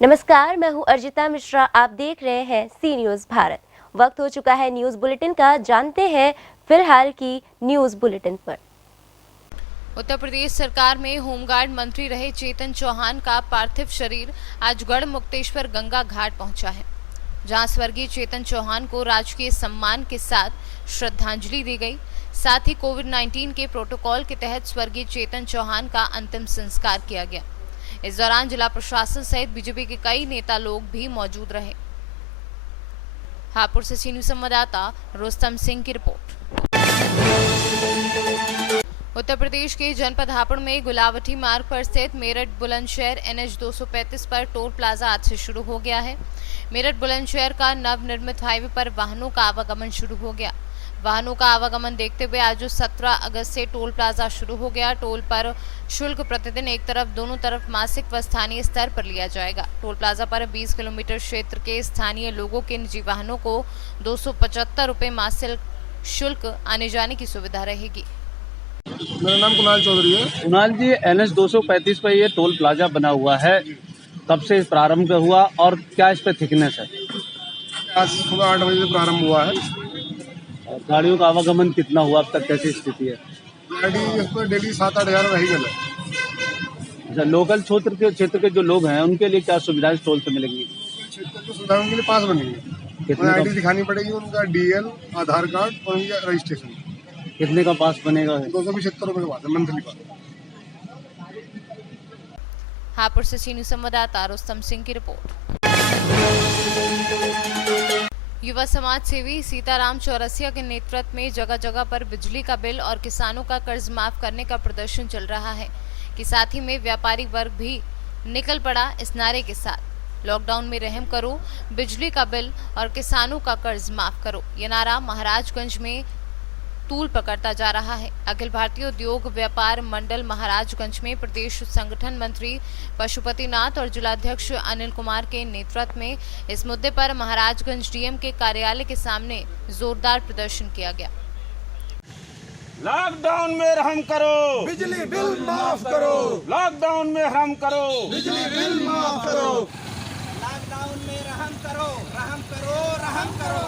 नमस्कार, मैं हूं अर्जिता मिश्रा। आप देख रहे हैं सी न्यूज़ भारत। वक्त हो चुका है न्यूज़ बुलेटिन का। जानते हैं फिलहाल की न्यूज़ बुलेटिन पर। उत्तर प्रदेश सरकार में होमगार्ड मंत्री रहे चेतन चौहान का पार्थिव शरीर आज गढ़ मुक्तेश्वर गंगा घाट पहुंचा है, जहां स्वर्गीय चेतन चौहान को राजकीय सम्मान के साथ श्रद्धांजलि दी गई। साथ ही कोविड-19 के प्रोटोकॉल के तहत स्वर्गीय चेतन चौहान का अंतिम संस्कार किया गया। इस दौरान जिला प्रशासन सहित बीजेपी के कई नेता लोग भी मौजूद रहे। हापुड़ से सी न्यूज़ संवाददाता रुस्तम सिंह की रिपोर्ट। उत्तर प्रदेश के जनपद हापुड़ में गुलावटी मार्ग पर स्थित मेरठ बुलंदशहर NH 235 पर टोल प्लाजा आज से शुरू हो गया है। मेरठ बुलंदशहर का नवनिर्मित हाईवे पर वाहनों का आवागमन शुरू हो गया। वाहनों का आवागमन देखते हुए आज 17 अगस्त से टोल प्लाजा शुरू हो गया। टोल पर शुल्क प्रतिदिन एक तरफ दोनों तरफ मासिक व स्थानीय स्तर पर लिया जाएगा। टोल प्लाजा पर 20 किलोमीटर क्षेत्र के स्थानीय लोगों के निजी वाहनों को 275 रुपये मासिक शुल्क आने जाने की सुविधा रहेगी। मेरा नाम कुणाल चौधरी है। कुणाल जी, NH 235 पर ये टोल प्लाजा बना हुआ है, कब से प्रारंभ हुआ और क्या इस पर थिकनेस है? आज सुबह 8 बजे से प्रारंभ हुआ है। गाड़ियों का आवागमन कितना हुआ अब तक, कैसी स्थिति है? गाड़ी इस पर डेली 7-8 हज़ार व्हीकल है। अच्छा, लोकल क्षेत्र के जो लोग हैं उनके लिए क्या सुविधाएं टोल से मिलेंगी? क्षेत्र की सुविधाओं के लिए पास बनेंगे। कितने ID दिखानी पड़ेगी, उनका DL, आधार कार्ड और उनका रजिस्ट्रेशन। कितने का पास बनेगा? 275 रुपये का पास है, मंथली पास। हापुड़ से सी न्यूज़ संवाददाता रुस्तम सिंह की रिपोर्ट। युवा समाज सेवी सीताराम चौरसिया के नेतृत्व में जगह जगह पर बिजली का बिल और किसानों का कर्ज माफ करने का प्रदर्शन चल रहा है कि साथ ही में व्यापारी वर्ग भी निकल पड़ा इस नारे के साथ। लॉकडाउन में रहम करो, बिजली का बिल और किसानों का कर्ज माफ करो, ये नारा महाराजगंज में तूल पकड़ता जा रहा है। अखिल भारतीय उद्योग व्यापार मंडल महाराजगंज में प्रदेश संगठन मंत्री पशुपति नाथ और जिलाध्यक्ष अनिल कुमार के नेतृत्व में इस मुद्दे पर महाराजगंज DM के कार्यालय के सामने जोरदार प्रदर्शन किया गया। लॉकडाउन में रहम करो, बिजली बिल माफ करो। लॉकडाउन में रहम करो, बिजली बिल माफ करो। लॉकडाउन में रहम करो, रहम करो, रहम करो।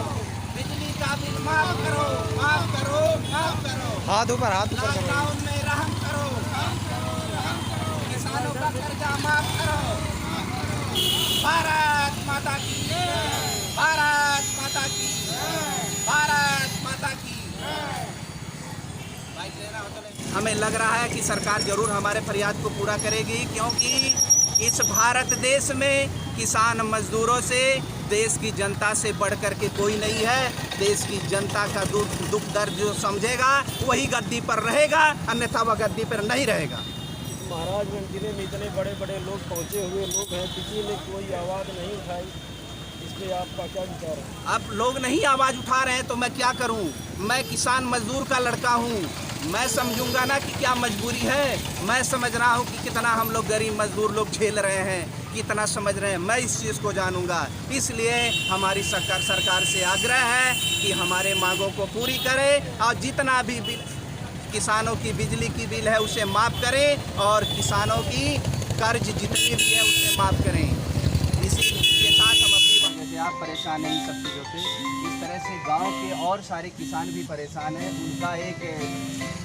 बिजली का बिल माफ करो, माफ करो, माफ करो। हाथ ऊपर, हाथ ऊपर। लॉकडाउन में रहम करो, रहम करो, रहम करो। किसानों का कर्जा माफ करो। भारत माता की जय, भारत माता की जय, भारत माता की जय। हमें लग रहा है कि सरकार जरूर हमारे फरियाद को पूरा करेगी, क्योंकि इस भारत देश में किसान मजदूरों से, देश की जनता से बढ़कर के कोई नहीं है। देश की जनता का दुख दर्द जो समझेगा वही गद्दी पर रहेगा, अन्यथा वह गद्दी पर नहीं रहेगा। महाराजगंज जिले में इतने बड़े बड़े लोग पहुंचे हुए लोग हैं, किसी ने कोई आवाज़ नहीं उठाई, इसलिए आपका क्या विचार है? अब लोग नहीं आवाज़ उठा रहे हैं तो मैं क्या करूं? मैं किसान मजदूर का लड़का हूं, मैं समझूंगा ना कि क्या मजबूरी है। मैं समझ रहा हूं कि कितना हम लोग गरीब मजदूर लोग झेल रहे हैं, कितना समझ रहे हैं, मैं इस चीज़ को जानूंगा। इसलिए हमारी सरकार से आग्रह है कि हमारे मांगों को पूरी करे और जितना भी किसानों की बिजली की बिल है उसे माफ़ करें और किसानों की कर्ज जितनी भी है उसे माफ़ करें। इसी के साथ हम अपनी जैसे आप परेशान हैं इन सब चीज़ों से, इस तरह से गांव के और सारे किसान भी परेशान हैं। उनका एक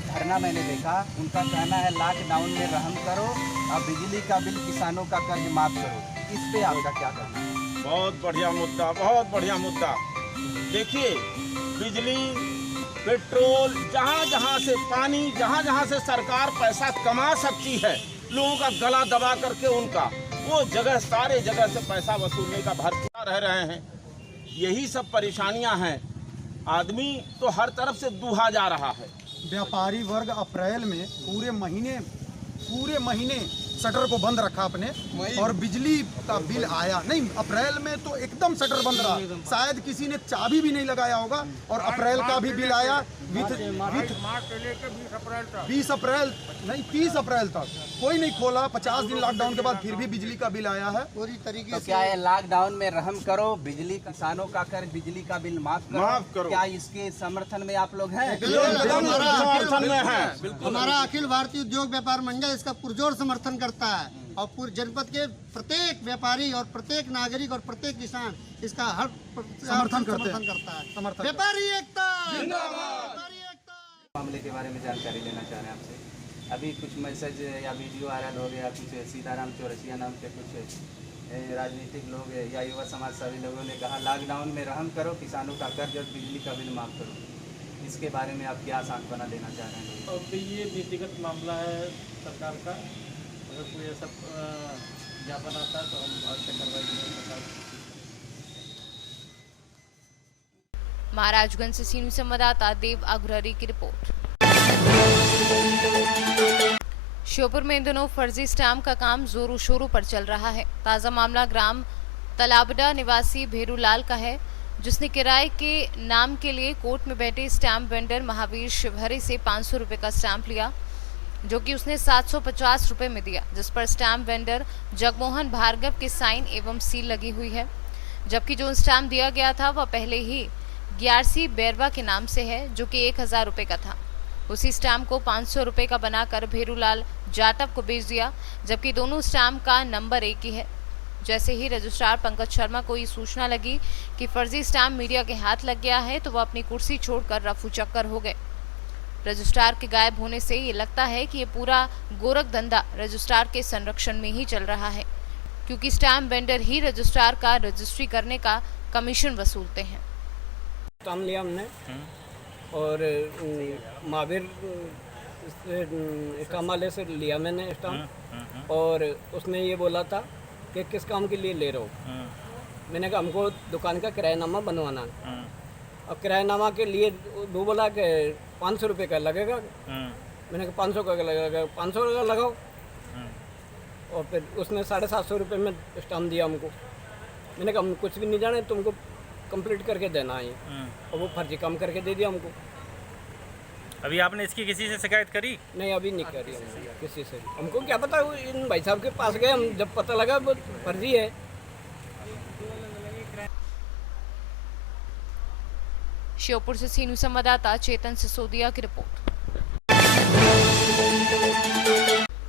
धरना मैंने देखा, उनका कहना है लॉकडाउन में रहम करो और बिजली का बिल किसानों का कर्ज माफ़ करो। इस पे आपका क्या कहना है? बहुत बढ़िया मुद्दा, बहुत बढ़िया मुद्दा। देखिए, बिजली, पेट्रोल, जहाँ जहाँ से पानी, जहाँ जहाँ से सरकार पैसा कमा सकती है, लोगों का गला दबा करके उनका वो जगह, सारे जगह से पैसा वसूलने का भरपूर रह रहे हैं। यही सब परेशानियां हैं। आदमी तो हर तरफ से दूहा जा रहा है। व्यापारी वर्ग अप्रैल में पूरे महीने शटर को बंद रखा अपने, और बिजली का बिल आया नहीं। अप्रैल में तो एकदम शटर बंद रहा, शायद किसी ने चाबी भी नहीं लगाया होगा, और अप्रैल का भी बिल आया विथ 20 अप्रैल नहीं 30 अप्रैल तक कोई नहीं खोला। 50 दिन लॉकडाउन के बाद फिर भी बिजली का बिल आया है पूरी तरीके से। क्या है, लॉकडाउन में रहम करो, बिजली किसानों का कर्ज, बिजली का बिल माफ करो। क्या इसके समर्थन में आप लोग हैं? समर्थन में है। हमारा अखिल भारतीय उद्योग व्यापार मंडल इसका पुरजोर समर्थन करता है। और पूरे जनपद के प्रत्येक व्यापारी और प्रत्येक नागरिक और प्रत्येक किसान इसका हर समर्थन करता है। व्यापारी एकता व्यापारी एकता। मामले के बारे में जानकारी लेना चाह रहे हैं आपसे। अभी कुछ मैसेज या वीडियो वायरल हो गया, कुछ सीताराम चौरसिया नाम के कुछ राजनीतिक लोग या युवा समाज सभी लोगों ने कहा लॉकडाउन में रहम करो, किसानों का कर्ज और बिजली का बिल माफ़ करो। इसके बारे में आप क्या सांत्वना देना चाह रहे हैं? और तो ये नीतिगत मामला है सरकार का, अगर कोई ऐसा ज्ञापन आता है तो हम आवश्यक कार्रवाई करेंगे। महाराजगंज से सीनियर संवाददाता देव अग्रहरी की रिपोर्ट। श्योपुर में इन दिनों फर्जी स्टैम्प का काम जोरों शोरों पर चल रहा है। ताज़ा मामला ग्राम तलाबड़ा निवासी भेरूलाल का है, जिसने किराए के नाम के लिए कोर्ट में बैठे स्टैम्प वेंडर महावीर शिवहरी से 500 रुपये का स्टैम्प लिया, जो कि उसने 750 रुपये में दिया, जिस पर स्टैम्प वेंडर जगमोहन भार्गव के साइन एवं सील लगी हुई है। जबकि जो स्टैम्प दिया गया था वह पहले ही ग्यारसी बैरवा के नाम से है, जो कि 1000 रुपये का था। उसी स्टैम्प को 500 रुपये का बनाकर भेरूलाल जाटव को बेच दिया, जबकि दोनों स्टैम्प का नंबर एक ही है। जैसे ही रजिस्ट्रार पंकज शर्मा को ये सूचना लगी कि फर्जी स्टैम्प मीडिया के हाथ लग गया है, तो वह अपनी कुर्सी छोड़कर रफू चक्कर हो गए। रजिस्ट्रार के गायब होने से ये लगता है कि ये पूरा गोरख धंधा रजिस्ट्रार के संरक्षण में ही चल रहा है, क्योंकि स्टैम्प वेंडर ही रजिस्ट्रार का रजिस्ट्री करने का कमीशन वसूलते हैं। स्टाम्प लिया हमने और महावीर स्टाम्प वाले से लिया मैंने स्टाम्प, और उसने ये बोला था कि किस काम के लिए ले रहे हो। मैंने कहा हमको दुकान का किरायानामा बनवाना है। अब किरायानामा के लिए वो बोला कि 500 रुपये का लगेगा। मैंने कहा 500 का लगेगा, 500 का लगाओ। और फिर उसने 750 रुपये में स्टाम्प दिया हमको। मैंने कहा हम कुछ भी नहीं जाने, तुमको कंप्लीट करके देना है, और वो फर्जी काम करके दे दिया हमको। अभी आपने इसकी किसी से शिकायत करी? नहीं, अभी नहीं करी हमने किसी से। हमको क्या पता, इन भाई साहब के पास गए हम, जब पता लगा वो फर्जी है। श्योपुर से सीनियर संवाददाता चेतन सिसोदिया की रिपोर्ट।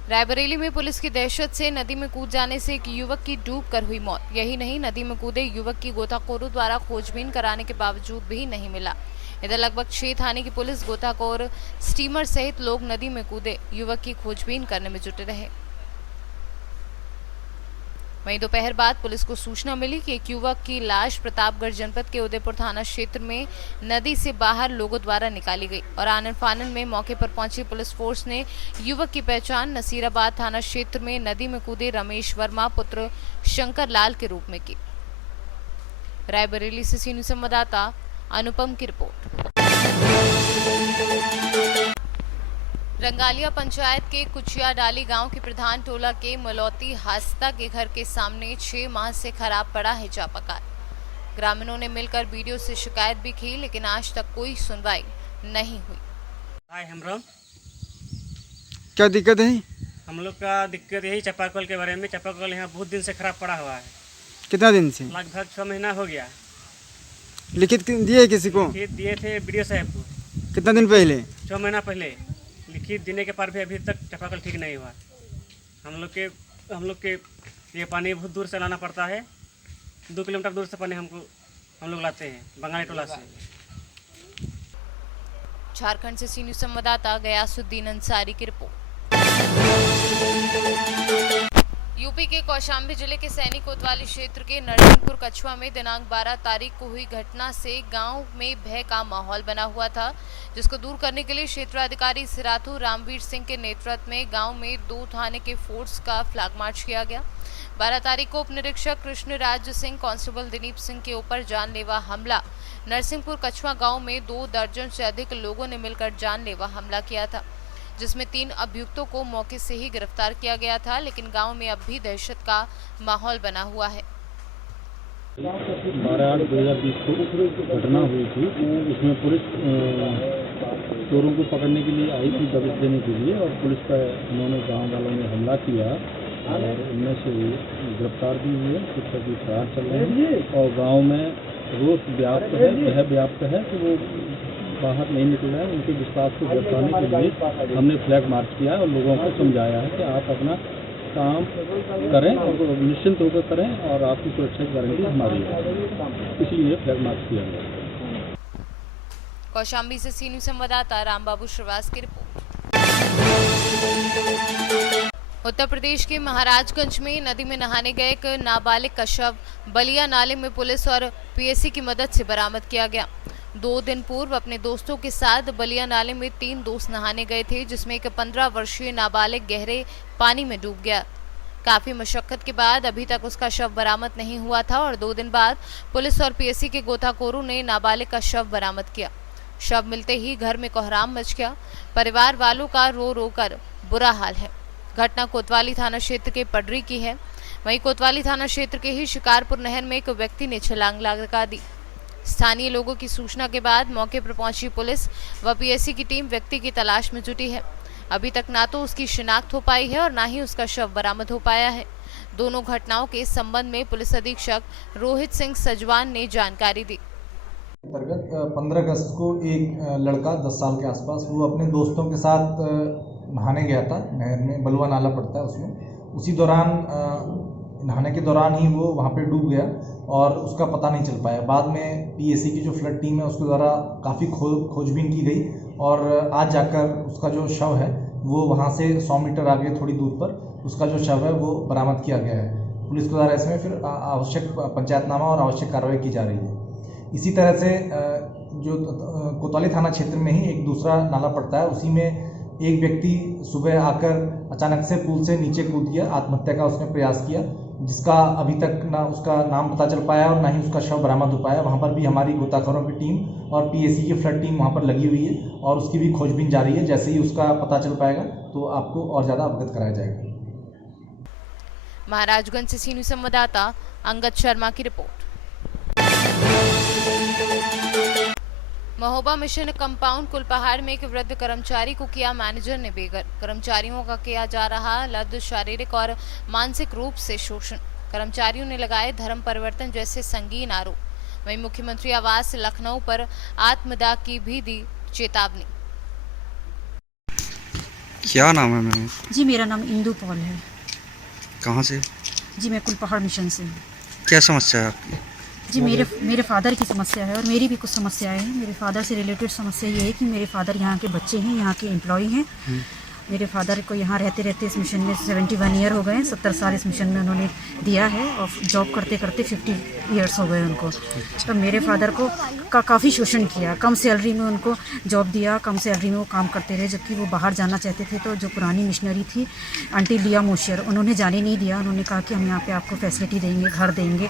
रायबरेली में पुलिस की दहशत से नदी में कूद जाने से एक युवक की डूबकर हुई मौत। यही नहीं, नदी में कूदे युवक की गोताखोरों द्वारा खोजबीन कराने के बावजूद भी नहीं मिला। इधर लगभग 6 थाने की पुलिस, गोताखोर, स्टीमर सहित लोग नदी में कूदे युवक की खोजबीन करने में जुटे रहे। वहीं दोपहर बाद पुलिस को सूचना मिली कि एक युवक की लाश प्रतापगढ़ जनपद के उदयपुर थाना क्षेत्र में नदी से बाहर लोगों द्वारा निकाली गई, और आनन फानन में मौके पर पहुंची पुलिस फोर्स ने युवक की पहचान नसीराबाद थाना क्षेत्र में नदी में कूदे रमेश वर्मा पुत्र शंकर लाल के रूप में की। रायबरेली से सीनियर संवाददाता अनुपम की रिपोर्ट। रंगालिया पंचायत के कुचिया डाली गांव के प्रधान टोला के मलौती हास्ता के घर के सामने 6 माह से खराब पड़ा है चापाकल। ग्रामीणों ने मिलकर बीडीओ से शिकायत भी की, लेकिन आज तक कोई सुनवाई नहीं हुई। हाय हमराम, क्या दिक्कत है? हम लोग का दिक्कत यही चापाकल के बारे में। चापाकल यहाँ बहुत दिन से खराब पड़ा हुआ है। कितना दिन से? लगभग 6 महीना हो गया। लिखित दिए किसी को? लिखित दिए थे बीडीओ साहब को। कितना दिन पहले? 6 महीना पहले लिखित देने के बाद भी अभी तक चापाकल ठीक नहीं हुआ। हम लोग के ये पानी बहुत दूर से लाना पड़ता है। 2 किलोमीटर दूर से पानी हम लोग लाते हैं बंगाली टोला से। झारखंड से सीनियर संवाददाता गयासुद्दीन अंसारी की रिपोर्ट। यूपी के कौशाम्बी जिले के सैनी कोतवाली क्षेत्र के नरसिंहपुर कछुआ में दिनांक 12 तारीख को हुई घटना से गांव में भय का माहौल बना हुआ था, जिसको दूर करने के लिए क्षेत्राधिकारी सिराथू रामवीर सिंह के नेतृत्व में गांव में 2 थाने के फोर्स का फ्लैग मार्च किया गया। 12 तारीख को उप निरीक्षक कृष्णराज सिंह, कांस्टेबल दिलीप सिंह के ऊपर जानलेवा हमला। नरसिंहपुर कछुआ गाँव में 2 दर्जन से अधिक लोगों ने मिलकर जानलेवा हमला किया था, जिसमें 3 अभियुक्तों को मौके से ही गिरफ्तार किया गया था, लेकिन गांव में अब भी दहशत का माहौल बना हुआ है। 12/8/2020 को घटना हुई थी, उसमें पुलिस चोरों को पकड़ने के लिए आई थी, दबिश देने के लिए, और पुलिस पर उन्होंने गाँव वालों ने हमला किया और उनमें से गिरफ्तार भी हुए, कुछ अभी फरार चल रहे हैं। और गाँव में रोष व्याप्त है, भय व्याप्त है कि वो बाहर नहीं निकल रहे हैं। उनके विश्वास को जताने के लिए हमने फ्लैग मार्च किया है और लोगों को समझाया है कि आप अपना काम करें और निश्चिंत होकर करें और आपकी सुरक्षा की गारंटी हमारी है, इसलिए फ्लैग मार्च किया गया। कौशाम्बी से सी न्यूज़ संवाददाता रामबाबू श्रीवास की रिपोर्ट। उत्तर प्रदेश के महाराजगंज में नदी में नहाने गए एक नाबालिग का शव बलिया नाले में पुलिस और पीएसी की मदद से बरामद किया गया। 2 दिन पूर्व अपने दोस्तों के साथ बलिया नाले में 3 दोस्त नहाने गए थे, जिसमें एक 15 वर्षीय नाबालिग गहरे पानी में डूब गया। काफी मशक्कत के बाद अभी तक उसका शव बरामद नहीं हुआ था और 2 दिन बाद पुलिस और पीएसी के गोताखोरों ने नाबालिग का शव बरामद किया। शव मिलते ही घर में कोहराम मच गया। परिवार वालों का रो रो कर बुरा हाल है। घटना कोतवाली थाना क्षेत्र के पडरी की है। वहीं कोतवाली थाना क्षेत्र के ही शिकारपुर नहर में एक व्यक्ति ने छलांग लगा दी। स्थानीय लोगों की सूचना के बाद मौके पर पहुंची पुलिस व पीएसी की टीम व्यक्ति की तलाश में जुटी है। अभी तक ना तो उसकी शिनाख्त हो पाई है और ना ही उसका शव बरामद हो पाया है। दोनों घटनाओं के संबंध में पुलिस अधीक्षक रोहित सिंह सजवान ने जानकारी दी। अंतर्गत 15 अगस्त को एक लड़का 10 साल के आसपास वो अपने दोस्तों के साथ नहाने गया था नहर में, बलुआ नाला पड़ता है उसमें। उसी दौरान नहाने के दौरान ही वो वहाँ पे डूब गया और उसका पता नहीं चल पाया। बाद में पीएसी की जो फ्लड टीम है उसके द्वारा काफ़ी खोजबीन की गई और आज जाकर उसका जो शव है वो वहाँ से 100 मीटर आगे थोड़ी दूर पर उसका जो शव है वो बरामद किया गया है। पुलिस के द्वारा इसमें फिर आवश्यक पंचायतनामा और आवश्यक कार्रवाई की जा रही है। इसी तरह से जो कोतवाली थाना क्षेत्र में ही एक दूसरा नाला पड़ता है, उसी में एक व्यक्ति सुबह आकर अचानक से पुल से नीचे कूद गया। आत्महत्या का उसने प्रयास किया, जिसका अभी तक ना उसका नाम पता चल पाया और ना ही उसका शव बरामद हो पाया। वहाँ पर भी हमारी गोताखोरों की टीम और पीएसी की फ्लड टीम वहाँ पर लगी हुई है और उसकी भी खोजबीन जारी है। जैसे ही उसका पता चल पाएगा तो आपको और ज़्यादा अवगत कराया जाएगा। महाराजगंज से सी न्यूज़ संवाददाता अंगद शर्मा की report. Mahoba mission compound Kulpahar में एक वृद्ध कर्मचारी को किया मैनेजर ने बेघर। कर्मचारियों का किया जा रहा लद शारीरिक और मानसिक रूप से शोषण। कर्मचारियों ने लगाए धर्म परिवर्तन जैसे संगीन आरोप। वहीं मुख्यमंत्री आवास लखनऊ पर आत्मदाह की भी दी चेतावनी। क्या नाम है मैम? जी मेरा नाम इंदु पॉल है। कहाँ से? जी मैं कुलपहाड़ मिशन से। क्या समस्या है आपकी? जी मेरे फादर की समस्या है और मेरी भी कुछ समस्याएं हैं। मेरे फादर से रिलेटेड समस्या ये है कि मेरे फादर यहाँ के बच्चे हैं, यहाँ के एम्प्लॉई हैं। मेरे फादर को यहाँ रहते रहते इस मिशन में 71 ईयर हो गए। 70 साल इस मिशन में उन्होंने दिया है और जॉब करते करते 50 ईयर्स हो गए उनको। तो मेरे फादर को काफ़ी शोषण किया। कम सैलरी में उनको जॉब दिया, कम सैलरी में वो काम करते रहे, जबकि वो बाहर जाना चाहते थे। तो जो पुरानी मिशनरी थी आंटी लिया मोशियर, उन्होंने जाने नहीं दिया। उन्होंने कहा कि हम यहाँ पे आपको फैसिलिटी देंगे, घर देंगे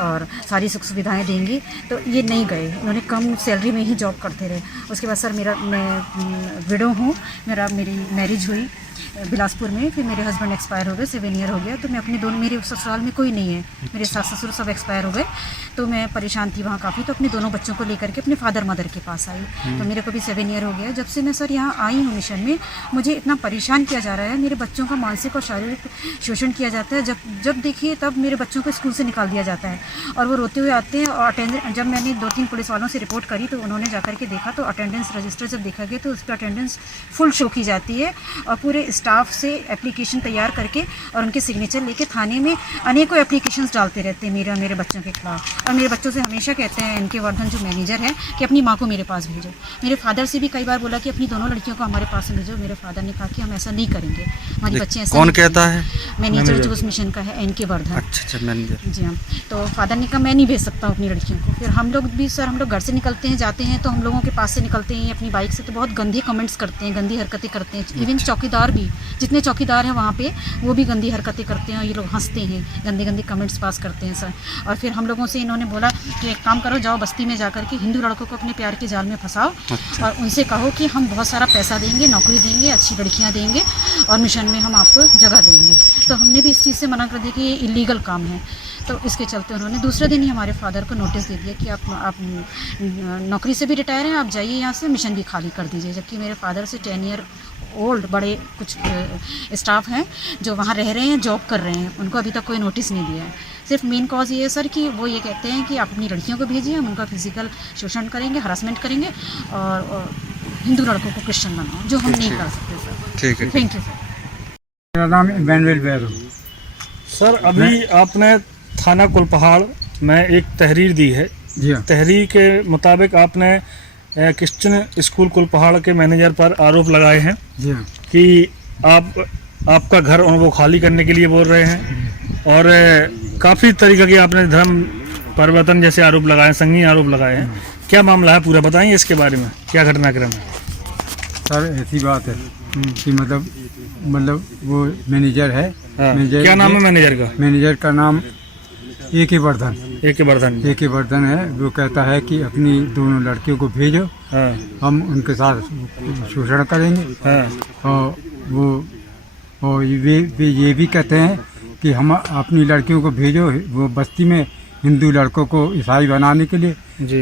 और सारी सुख सुविधाएँ देंगे। तो ये नहीं गए, उन्होंने कम सैलरी में ही जॉब करते रहे। उसके बाद सर मैं विडो हूँ, मेरी मैरिज हुई बिलासपुर में। फिर मेरे हस्बैंड एक्सपायर हो गए, 7 ईयर हो गया। तो मैं अपने दोनों, मेरे ससुराल में कोई नहीं है, मेरे सास ससुर सब एक्सपायर हो गए। तो मैं परेशान थी वहाँ काफ़ी। तो अपने दोनों बच्चों को लेकर के अपने फादर मदर के पास आई। तो मेरे को भी 7 ईयर हो गया। जब से मैं सर यहाँ आई हूँ मिशन में, मुझे इतना परेशान किया जा रहा है। मेरे बच्चों का मानसिक और शारीरिक शोषण किया जाता है। जब देखिए तब मेरे बच्चों को स्कूल से निकाल दिया जाता है और वो रोते हुए आते हैं। और जब मैंने 2-3 पुलिस वालों से रिपोर्ट करी तो उन्होंने जाकर के देखा, तो अटेंडेंस रजिस्टर जब देखा गया तो उस पर अटेंडेंस फुल शो की जाती है। और पूरे स्टाफ से एप्लीकेशन तैयार करके और उनके सिग्नेचर लेके थाने में अनेकों एप्लीकेशंस डालते रहते हैं मेरे बच्चों के खिलाफ। और मेरे बच्चों से हमेशा कहते हैं एनके वर्धन जो मैनेजर है कि अपनी माँ को मेरे पास भेजो। मेरे फादर से भी कई बार बोला कि अपनी दोनों लड़कियों को हमारे पास भेजो। मेरे फादर ने कहा कि हम ऐसा नहीं करेंगे, हमारी बच्चे ऐसा। कौन कहता है? मैनेजर जो उस मिशन का है, एनके वर्धन। अच्छा मैनेजर। जी हाँ। तो फादर ने कहा मैं नहीं भेज सकता हूँ अपनी लड़कियों को। फिर हम लोग भी सर, हम लोग घर से निकलते हैं, जाते हैं, तो हम लोगों के पास से निकलते हैं अपनी बाइक से, तो बहुत गंदे कमेंट्स करते हैं, गंदी हरकतें करते हैं। इवन चौकीदार भी, जितने चौकीदार हैं वहाँ पे, वो भी गंदी हरकतें करते हैं और ये लोग हंसते हैं, गंदे कमेंट्स पास करते हैं सर। और फिर हम लोगों से इन्होंने बोला कि एक काम करो, जाओ बस्ती में जाकर के हिंदू लड़कों को अपने प्यार के जाल में फंसाओ और उनसे कहो कि हम बहुत सारा पैसा देंगे, नौकरी देंगे, अच्छी लड़कियाँ देंगे और मिशन में हम आपको जगह देंगे। तो हमने भी इस चीज़ से मना कर दिया कि ये इलीगल काम है। तो इसके चलते उन्होंने दूसरे दिन ही हमारे फादर को नोटिस दे दिया कि आप नौकरी से भी रिटायर हैं, आप जाइए यहाँ से, मिशन भी खाली कर दीजिए। जबकि मेरे फादर से 10 ईयर ओल्ड बड़े कुछ स्टाफ हैं जो वहाँ रह रहे हैं, जॉब कर रहे हैं, उनको अभी तक कोई नोटिस नहीं दिया है। सिर्फ मेन कॉज ये है सर कि वो ये कहते हैं कि आप अपनी लड़कियों को भेजिए, हम उनका फिजिकल शोषण करेंगे, हरासमेंट करेंगे और हिंदू लड़कों को क्रिश्चियन बनाओ, जो हम नहीं कर सकते सर। ठीक है, थैंक यू सर। मेरा नाम इमैनुअल बैरो। सर अभी आपने थाना कुलपहाड़ में एक तहरीर दी है। जी हाँ। तहरीर के मुताबिक आपने क्रिश्चियन स्कूल कुलपहाड़ के मैनेजर पर आरोप लगाए हैं। जी हाँ। कि आपका घर वो खाली करने के लिए बोल रहे हैं और काफ़ी तरीके के आपने धर्म परिवर्तन जैसे आरोप लगाए हैं, संगीन आरोप लगाए हैं। क्या मामला है पूरा बताएंगे इसके बारे में, क्या घटनाक्रम है? सर ऐसी बात है कि मतलब वो मैनेजर है। मैनेजर क्या नाम है मैनेजर का? मैनेजर का नाम A.K. Vardhan. A.K. Vardhan. A.K. Vardhan है। वो कहता है कि अपनी दोनों लड़कियों को भेजो, हम उनके साथ शोषण करेंगे। और वो ये भी कहते हैं कि हम अपनी लड़कियों को भेजो वो बस्ती में हिंदू लड़कों को ईसाई बनाने के लिए,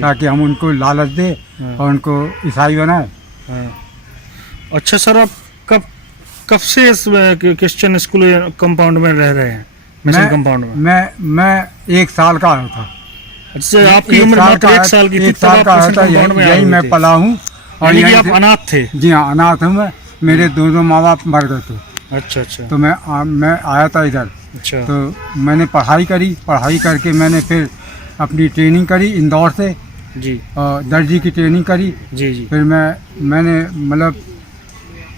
ताकि हम उनको लालच दें और उनको ईसाई बनाए। अच्छा सर, आप कब से इस क्रिश्चियन स्कूल कंपाउंड में रह रहे हैं? मिशन कंपाउंड में मैं 1 साल का आया था। अच्छा, आपकी उम्र मात्र 1 साल की थी, 1 साल का आया था। यही मैं पला हूँ। और यही आप अनाथ थे? जी हाँ, अनाथ हूँ मैं। मेरे दोनों माँ बाप मर गए थे। अच्छा। तो मैं आया था इधर। अच्छा। तो मैंने पढ़ाई करके मैंने फिर अपनी ट्रेनिंग करी इंदौर से। जी। और दर्जी की ट्रेनिंग करी। जी। फिर मैंने मतलब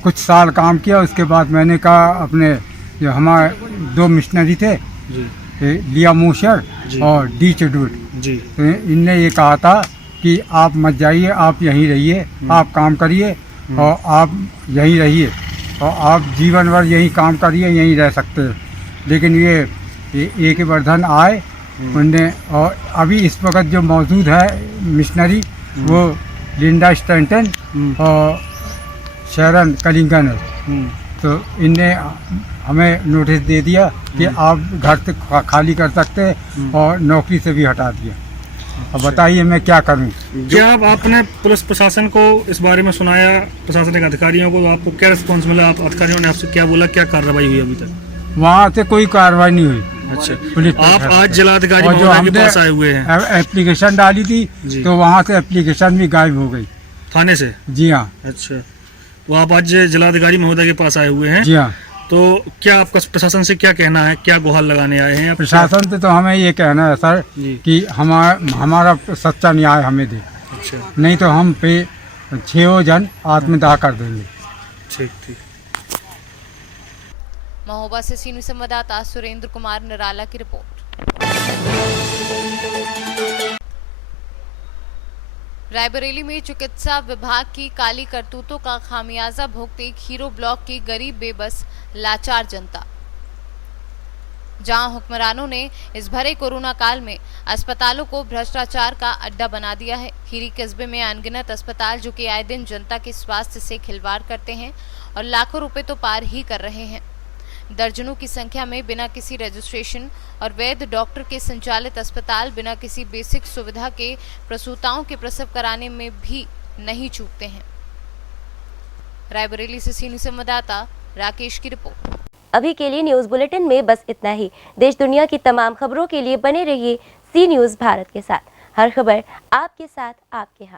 कुछ साल काम किया। उसके बाद मैंने कहा अपने जो हमारे 2 मिशनरी थे जी, लिया मूशर और डी चडूट जी, तो इनने ये कहा था कि आप मत जाइए, आप यहीं रहिए, आप काम करिए और आप यहीं रहिए और आप जीवन भर यहीं काम करिए, यहीं रह सकते हैं। लेकिन ये A.K. वर्धन आए, उनने और अभी इस वक्त जो मौजूद है मिशनरी वो लिंडा स्टैंटन और शरण कलिंगन है। तो इनने हमें नोटिस दे दिया कि आप घर से खाली कर सकते हैं और नौकरी से भी हटा दिया। अब बताइए मैं क्या करूं? क्या आपने पुलिस प्रशासन को इस बारे में सुनाया, प्रशासनिक अधिकारियों को? आपको क्या रिस्पॉन्स मिला? आप अधिकारियों ने आपसे क्या बोला, क्या कार्रवाई हुई अभी तक? वहाँ से कोई कार्रवाई नहीं हुई। अच्छा, आप आज जिलाधिकारी महोदय के पास आए हुए हैं? एप्लीकेशन डाली थी तो वहाँ से एप्लीकेशन भी गायब हो गई थाने से। जी हाँ। अच्छा, वो आप आज जिलाधिकारी महोदय के पास आए हुए हैं? जी हाँ। तो क्या आपका प्रशासन से क्या कहना है, क्या गुहार लगाने आए हैं? प्रशासन से तो हमें ये कहना है सर कि हमारा सच्चा न्याय हमें दे। अच्छा। नहीं तो हम पे 6 जन आत्मदाह कर देंगे। ठीक। महोबा से सीनियर संवाददाता सुरेंद्र कुमार निराला की रिपोर्ट। रायबरेली में चिकित्सा विभाग की काली करतूतों का खामियाजा भुगते खीरो ब्लॉक की गरीब बेबस लाचार जनता, जहां हुक्मरानों ने इस भरे कोरोना काल में अस्पतालों को भ्रष्टाचार का अड्डा बना दिया है। खीरी कस्बे में अनगिनत अस्पताल जो कि आए दिन जनता के स्वास्थ्य से खिलवाड़ करते हैं और लाखों रुपए तो पार ही कर रहे हैं। दर्जनों की संख्या में बिना किसी रजिस्ट्रेशन और वैध डॉक्टर के संचालित अस्पताल बिना किसी बेसिक सुविधा के प्रसूताओं के प्रसव कराने में भी नहीं चूकते हैं। रायबरेली से सीनियर संवाददाता राकेश की रिपोर्ट। अभी के लिए न्यूज बुलेटिन में बस इतना ही। देश दुनिया की तमाम खबरों के लिए बने रहिए सी न्यूज भारत के साथ। हर खबर आपके साथ, आपके हाथ।